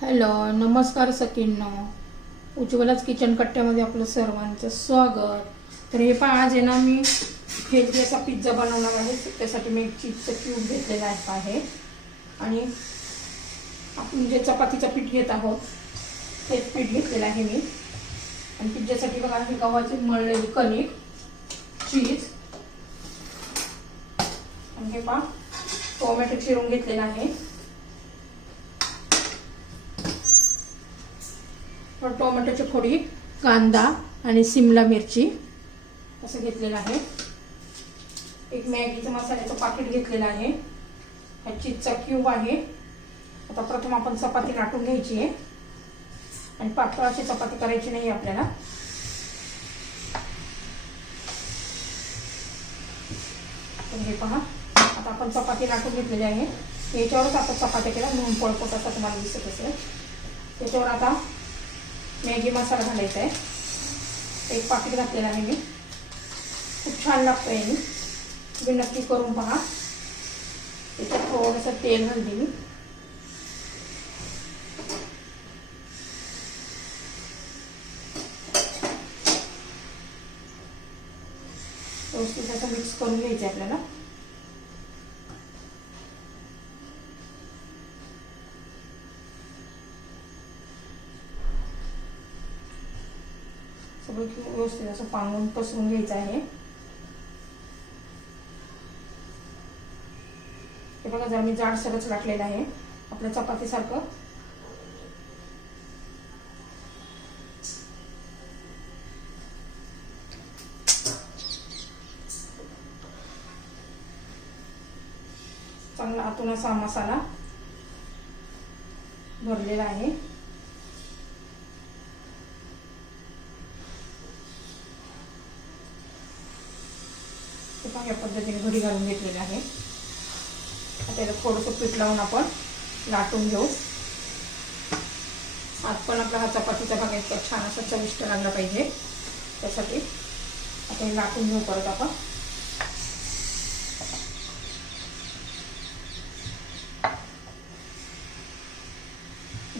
Hello नमस्कार सकींनो उज्ज्वलाच kitchen कट्ट्यामध्ये आपलं सर्वांचं स्वागत. तर हे पहा आज आहे ना मी हेल्दी असा पिझ्झा बनवणार आहे. त्यासाठी मी एक चीजचं क्यूब घेतलेला आहे आणि आपण जे चपातीचं पीठ घेत आहोत तेच पीठ घेतलेलं आहे मी. आणि पिझ्झासाठी बघा हे गव्हाचे मळलेली कणिक चीज आणि हे पहा टोमॅटो चिरून घेतलेलं आहे. टोमॅटोची फोडी कांदा आणि सिमला मिरची असं घेतलेलं आहे. एक मॅगीचं मसाल्याचं पाकिट घेतलेलं आहे. हा चीजचा क्यूब आहे. आता प्रथम आपण चपाती लाटून घ्यायची आहे. आणि पातळ अशी चपाती करायची नाही आपल्याला. हे पहा. आता आपण चपाती लाटून घेतलेली आहे. याच्यावरच आता चपात्या केल्या. म्हणून पळपट तुम्हाला दिसत असेल. त्याच्यावर आता मॅगी मसाला घालायचा आहे. एक पाकिट घातलेला आहे मी. खूप छान लागतो आहे मी तुम्ही नक्की करून पहा. त्याच्यात थोडंसं तेल घालते मी. व्यवस्थित असं मिक्स करून घ्यायचं आहे आपल्याला. सगळं व्यवस्थित असं पांगून पसरून घ्यायचं आहे. हे बघा जर मी जाड सरच लाटलेलं आहे आपल्या चपातीसारखं. चांगला आतून असा मसाला भरलेला आहे. चांगल्या पद्धतीने घरी घालून घेतलेलं आहे. आता थोडंसं पीठ लावून आपण लाटून घेऊ. आज पण आपला हा चपातीचा भाग इतका छान असा चविष्ट लागला पाहिजे. त्यासाठी आता हे लाटून घेऊ परत आपण.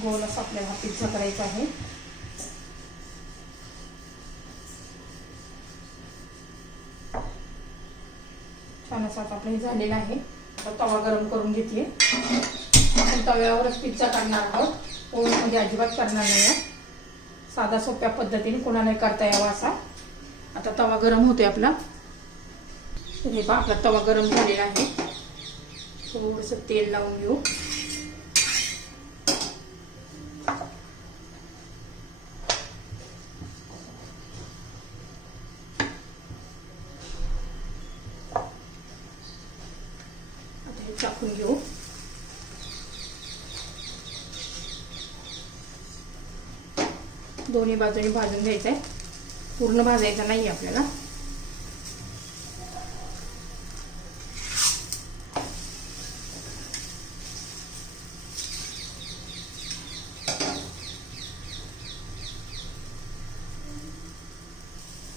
गोल असा आपल्याला हा पिझ्झा करायचा आहे. छान आता आपलं हे झालेलं आहे. आता तवा गरम करून घेतली आपण तव्यावरच पिझ्झा करणार आहोत. ओव्हनमध्ये म्हणजे अजिबात करणार नाही आहे. साधा सोप्या पद्धतीने कोणालाही करता यावा असा. आता तवा गरम होतोय आपला. हे पहा आपला तवा गरम झालेला आहे. थोडंसं तेल लावून घेऊ. आता टाकून घेऊ दोन्ही बाजूने भाजून घ्यायचं आहे पूर्ण भाजायचं नाही आपल्याला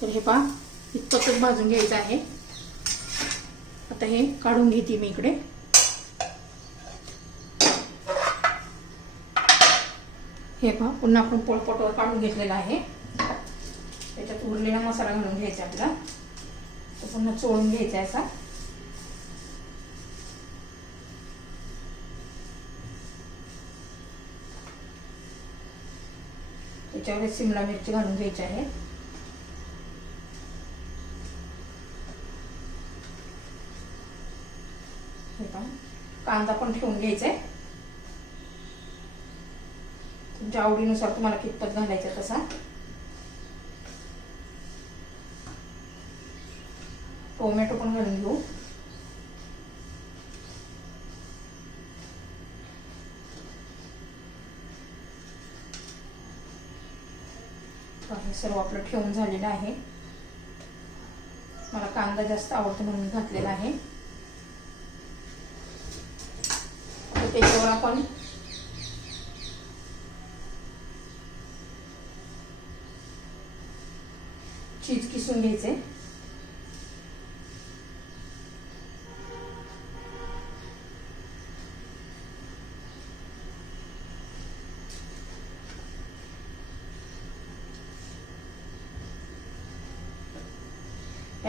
तर हे पहा इतपतच भाजून घ्यायचं आहे आता हे काढून घेते मी इकडे हे पहा पुन्हा आपण पोळपटवर काढून घेतलेला आहे. त्याच्यात उरलेला मसाला घालून घ्यायचा आपला. तो पुन्हा चोळून घ्यायचा असा. त्याच्यावर सिमला मिरची घालून घ्यायची आहे. हे पहा कांदा पण ठेवून घ्यायचा आहे. तुमच्या आवडीनुसार तुम्हाला कितपत घालायचं तसा? टोमॅटो पण घालून घेऊ. सर्व आपलं ठेवून झालेलं आहे. मला कांदा जास्त आवडतो म्हणून घातलेला आहे. तर त्याच्यावर आपण चीज किसून घ्यायचे.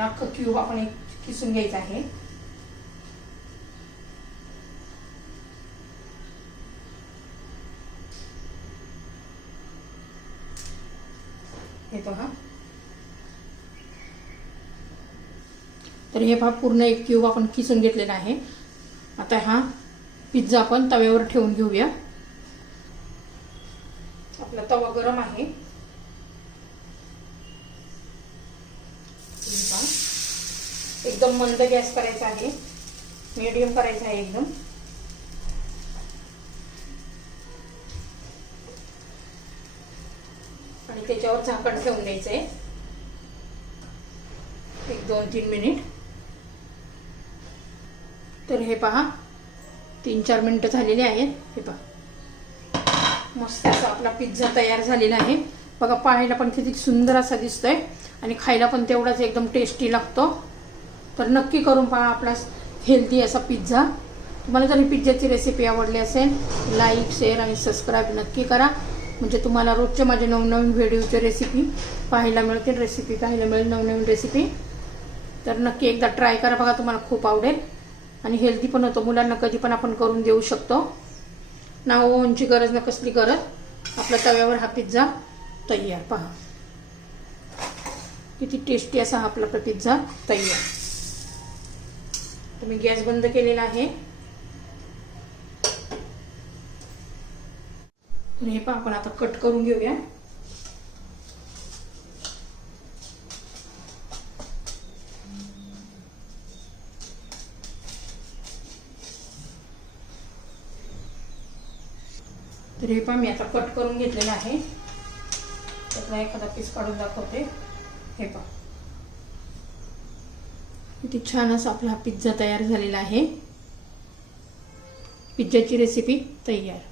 अख्खं क्यूब आपण एक किसून घ्यायचा आहे. हे. बघा तर हे पहा पूर्ण एक क्यूब आपण किसून घेतलेला आहे. आता हा पिझ्झा आपण तव्यावर ठेवून घेऊया. आपला तवा गरम आहे. एकदम मंद गॅस करायचा आहे. मीडियम करायचा आहे एकदम. आणि त्याच्यावर झाकण ठेवून द्यायचं आहे एक दोन तीन मिनिट तर हे पहा. तीन चार मिनटं झालेली आहेत. हे पहा. मस्त असा आपला पिझ्झा तयार झालेला आहे. बघा पाहायला पण किती सुंदर असा दिसतोय. आणि खायला पण तेवढाच एकदम टेस्टी लागतो. तर नक्की करून पहा आपला हेल्दी असा पिझ्झा तुम्हाला जर ही पिझ्झाची रेसिपी आवडली असेल लाईक शेअर आणि सबस्क्राईब नक्की करा. म्हणजे तुम्हाला रोजचे माझे नवनवीन व्हिडिओच्या रेसिपी पाहायला मिळतील. रेसिपी पाहायला मिळेल नवनवीन रेसिपी तर नक्की एकदा ट्राय करा. बघा तुम्हाला खूप आवडेल. आणि हेल्दी पण होतो. मुलांना कधी पण आपण करून देऊ शकतो. ना ओव्हनची गरज ना कसली गरज आपल्या तव्यावर हा पिझ्झा तयार पहा. किती टेस्टी असा हा आपला पिझ्झा तयार. तर मी गॅस बंद केलेला आहे. तर हे पहा आपण आता कट करून घेऊया. तर हे पहा मी आता कट करून घेतलेलं आहे. त्यातला एखादा पीस काढून दाखवते. हे पहा. किती छान असा आपला हा पिझ्झा तयार झालेला आहे. पिझ्झाची रेसिपी तयार.